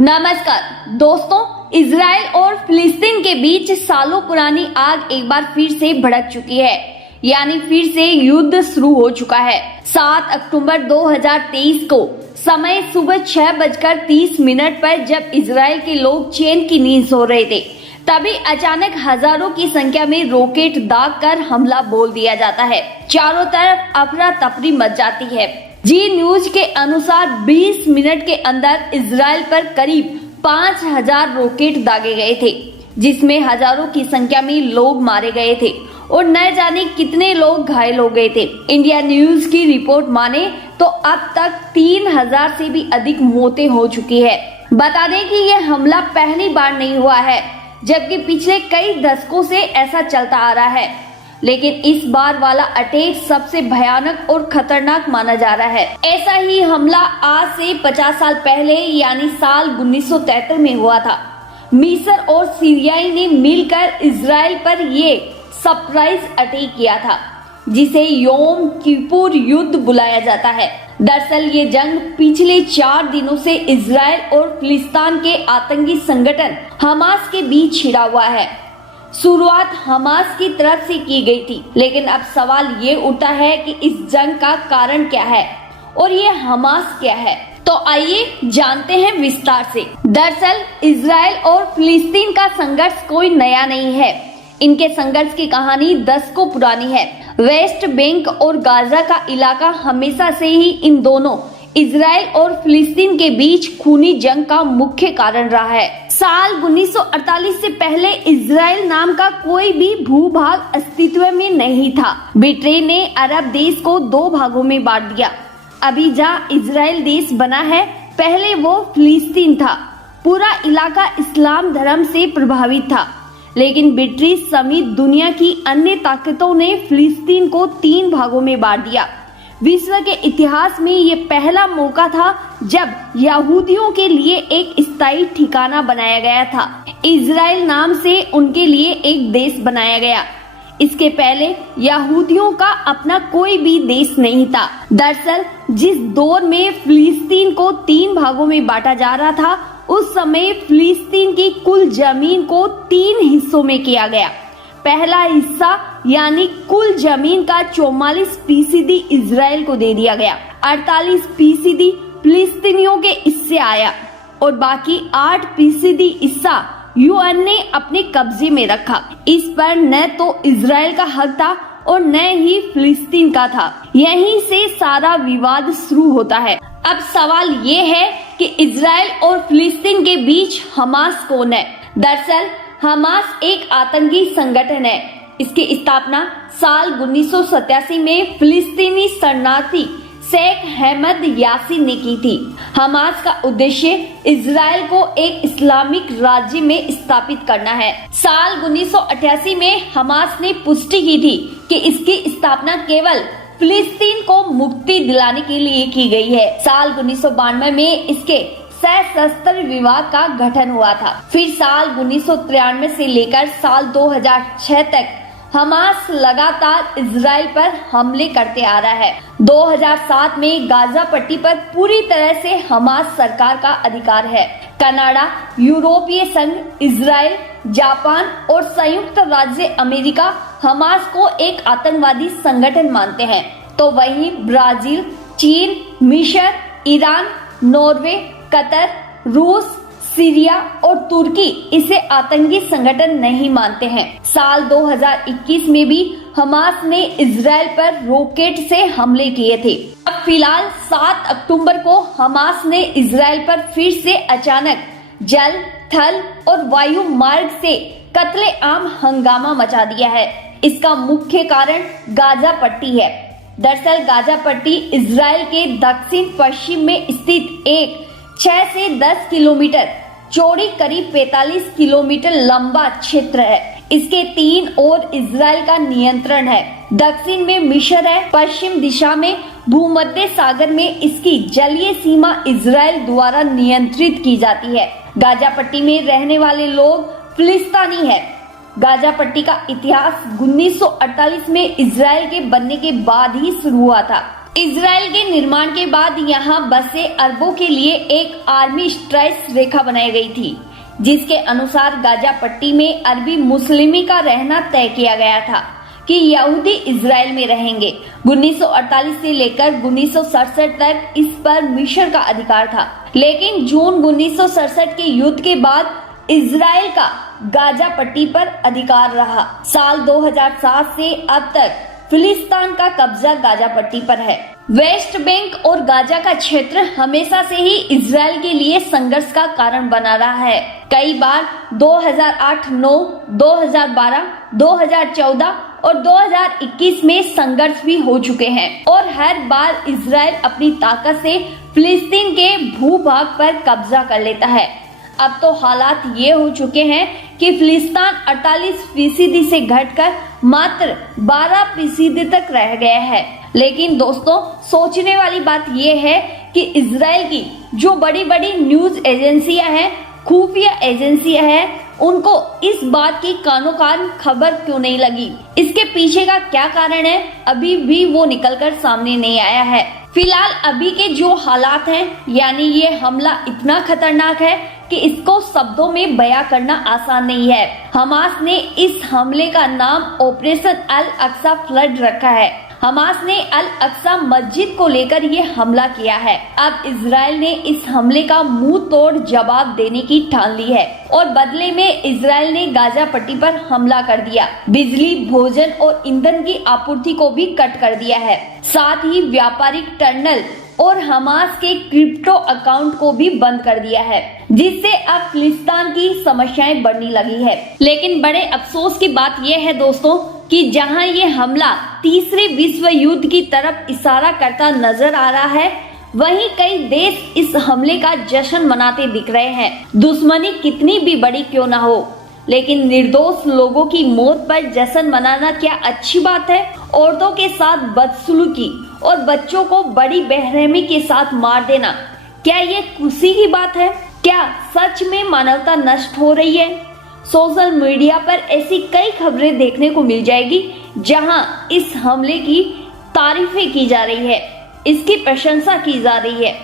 नमस्कार दोस्तों, इजराइल और फिलिस्तीन के बीच सालों पुरानी आग एक बार फिर से भड़क चुकी है, यानी फिर से युद्ध शुरू हो चुका है। 7 अक्टूबर 2023 को समय सुबह 6:30 पर जब इजराइल के लोग चैन की नींद सो रहे थे, तभी अचानक हजारों की संख्या में रॉकेट दागकर हमला बोल दिया जाता है। चारों तरफ अफरा तफरी मच जाती है। जी न्यूज के अनुसार 20 मिनट के अंदर इजराइल पर करीब 5000 रॉकेट दागे गए थे, जिसमें हजारों की संख्या में लोग मारे गए थे और न जाने कितने लोग घायल हो गए थे। इंडिया न्यूज की रिपोर्ट माने तो अब तक 3000 से भी अधिक मौतें हो चुकी है। बता दें कि यह हमला पहली बार नहीं हुआ है, जबकि पिछले कई दशकों से ऐसा चलता आ रहा है, लेकिन इस बार वाला अटैक सबसे भयानक और खतरनाक माना जा रहा है। ऐसा ही हमला आज से 50 साल पहले यानी साल 1973 में हुआ था। मिस्र और सीरियाई ने मिलकर इजराइल पर ये सरप्राइज अटैक किया था, जिसे योम किपुर युद्ध बुलाया जाता है। दरअसल ये जंग पिछले 4 दिनों से इजराइल और फिलिस्तीन के आतंकी संगठन हमास के बीच छिड़ा हुआ है। शुरुआत हमास की तरफ से की गई थी, लेकिन अब सवाल ये उठता है कि इस जंग का कारण क्या है और ये हमास क्या है। तो आइए जानते हैं विस्तार से। दरअसल इजराइल और फिलिस्तीन का संघर्ष कोई नया नहीं है। इनके संघर्ष की कहानी दशकों पुरानी है। वेस्ट बैंक और गाजा का इलाका हमेशा से ही इन दोनों इजराइल और फिलिस्तीन के बीच खूनी जंग का मुख्य कारण रहा है। साल 1948 से पहले इजराइल नाम का कोई भी भूभाग अस्तित्व में नहीं था। ब्रिटेन ने अरब देश को 2 भागों में बांट दिया। अभी जहाँ इजराइल देश बना है, पहले वो फिलिस्तीन था। पूरा इलाका इस्लाम धर्म से प्रभावित था, लेकिन ब्रिटिश समेत दुनिया की अन्य ताकतों ने फिलिस्तीन को 3 भागों में बांट दिया। विश्व के इतिहास में ये पहला मौका था जब यहूदियों के लिए एक स्थायी ठिकाना बनाया गया था। इजराइल नाम से उनके लिए एक देश बनाया गया। इसके पहले यहूदियों का अपना कोई भी देश नहीं था। दरअसल जिस दौर में फिलिस्तीन को 3 भागों में बांटा जा रहा था, उस समय फिलिस्तीन की कुल जमीन को 3 हिस्सों में किया गया। पहला हिस्सा यानी कुल जमीन का 44% इजराइल को दे दिया गया, 48% फिलिस्तीनियों के हिस्से आया और बाकी 8% हिस्सा यूएन ने अपने कब्जे में रखा। इस पर न तो इजराइल का हक था और न ही फिलिस्तीन का था। यहीं से सारा विवाद शुरू होता है। अब सवाल ये है कि इजराइल और फिलिस्तीन के बीच हमास कौन है। दरअसल हमास एक आतंकी संगठन है। इसकी स्थापना साल 1987 में फिलिस्तीनी शरणार्थी शेख अहमद यासीन ने की थी। हमास का उद्देश्य इजराइल को एक इस्लामिक राज्य में स्थापित करना है। साल 1988 में हमास ने पुष्टि की थी कि इसकी स्थापना केवल फिलिस्तीन को मुक्ति दिलाने के लिए की गई है। साल 1992 में इसके सशस्त्र विभाग का गठन हुआ था। फिर साल 1993 से लेकर साल 2006 तक हमास लगातार इजराइल पर हमले करते आ रहा है। 2007 में गाजा पट्टी पर पूरी तरह से हमास सरकार का अधिकार है। कनाडा, यूरोपीय संघ, इजराइल, जापान और संयुक्त राज्य अमेरिका हमास को एक आतंकवादी संगठन मानते हैं, तो वहीं ब्राजील, चीन, मिस्र, ईरान, नॉर्वे, कतर, रूस, सीरिया और तुर्की इसे आतंकी संगठन नहीं मानते हैं। साल 2021 में भी हमास ने इजराइल पर रॉकेट से हमले किए थे। अब फिलहाल 7 अक्टूबर को हमास ने इजराइल पर फिर से अचानक जल, थल और वायु मार्ग से कत्लेआम हंगामा मचा दिया है। इसका मुख्य कारण गाजा पट्टी है। दरअसल गाजा पट्टी इजराइल के दक्षिण पश्चिम में स्थित एक 6 से 10 किलोमीटर चौड़ी, करीब 45 किलोमीटर लंबा क्षेत्र है। इसके 3 ओर इजराइल का नियंत्रण है। दक्षिण में मिस्र है, पश्चिम दिशा में भूमध्य सागर में इसकी जलीय सीमा इजराइल द्वारा नियंत्रित की जाती है। गाजा पट्टी में रहने वाले लोग फिलिस्तीनी है। गाजा पट्टी का इतिहास 1948 में इजराइल के बनने के बाद ही शुरू हुआ था। इजराइल के निर्माण के बाद यहाँ बसे अरबों के लिए एक आर्मी स्ट्राइक रेखा बनाई गई थी, जिसके अनुसार गाजा पट्टी में अरबी मुस्लिमी का रहना तय किया गया था कि यहूदी इजराइल में रहेंगे। 1948 से लेकर 1967 तक इस पर मिस्र का अधिकार था, लेकिन जून 1967 के युद्ध के बाद इजराइल का गाजा पट्टी पर अधिकार रहा। साल 2007 से अब तक फिलिस्तीन का कब्जा गाजा पट्टी पर है। वेस्ट बैंक और गाजा का क्षेत्र हमेशा से ही इजराइल के लिए संघर्ष का कारण बना रहा है। कई बार 2008, 9, 2012, 2014 और 2021 में संघर्ष भी हो चुके हैं और हर बार इजराइल अपनी ताकत से फिलिस्तीन के भूभाग पर कब्जा कर लेता है। अब तो हालात ये हो चुके हैं कि फिलिस्तीन 48% से घटकर मात्र 12% तक रह गया है। लेकिन दोस्तों, सोचने वाली बात ये है कि इजराइल की जो बड़ी बड़ी न्यूज एजेंसियां हैं, खुफिया एजेंसियां हैं, उनको इस बात की कानो कान खबर क्यों नहीं लगी? इसके पीछे का क्या कारण है, अभी भी वो निकलकर सामने नहीं आया है। फिलहाल अभी के जो हालात हैं, यानी ये हमला इतना खतरनाक है कि इसको शब्दों में बयां करना आसान नहीं है। हमास ने इस हमले का नाम ऑपरेशन अल अक्सा फ्लड रखा है। हमास ने अल अक्सा मस्जिद को लेकर ये हमला किया है। अब इजराइल ने इस हमले का मुंह तोड़ जवाब देने की ठान ली है और बदले में इजराइल ने गाजा पट्टी पर हमला कर दिया। बिजली, भोजन और ईंधन की आपूर्ति को भी कट कर दिया है। साथ ही व्यापारिक टनल और हमास के क्रिप्टो अकाउंट को भी बंद कर दिया है, जिससे अब फिलिस्तीन की समस्याएं बढ़ने लगी है। लेकिन बड़े अफसोस की बात यह है दोस्तों कि जहां ये हमला तीसरे विश्व युद्ध की तरफ इशारा करता नजर आ रहा है, वहीं कई देश इस हमले का जश्न मनाते दिख रहे हैं। दुश्मनी कितनी भी बड़ी क्यों ना हो, लेकिन निर्दोष लोगों की मौत पर जश्न मनाना क्या अच्छी बात है? औरतों के साथ बदसलूकी और बच्चों को बड़ी बेरहमी के साथ मार देना, क्या ये खुशी की बात है? क्या सच में मानवता नष्ट हो रही है? सोशल मीडिया पर ऐसी कई खबरें देखने को मिल जाएगी जहां इस हमले की तारीफें की जा रही है, इसकी प्रशंसा की जा रही है,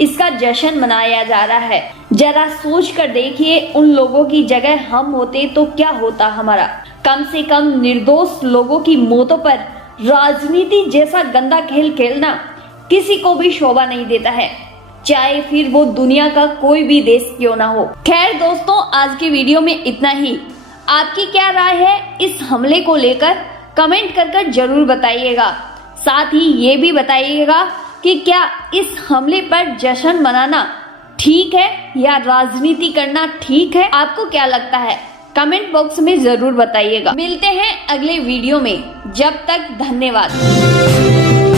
इसका जश्न मनाया जा रहा है। जरा सोच कर देखिए, उन लोगों की जगह हम होते तो क्या होता हमारा? कम से कम निर्दोष लोगों की मौतों पर राजनीति जैसा गंदा खेल खेलना किसी को भी शोभा नहीं देता है, चाहे फिर वो दुनिया का कोई भी देश क्यों ना हो। खैर दोस्तों, आज की वीडियो में इतना ही। आपकी क्या राय है इस हमले को लेकर? कमेंट कर जरूर बताइएगा। साथ ही ये भी बताइएगा कि क्या इस हमले पर जश्न मनाना ठीक है या राजनीति करना ठीक है? आपको क्या लगता है? कमेंट बॉक्स में जरूर बताइएगा। मिलते हैं अगले वीडियो में, जब तक धन्यवाद।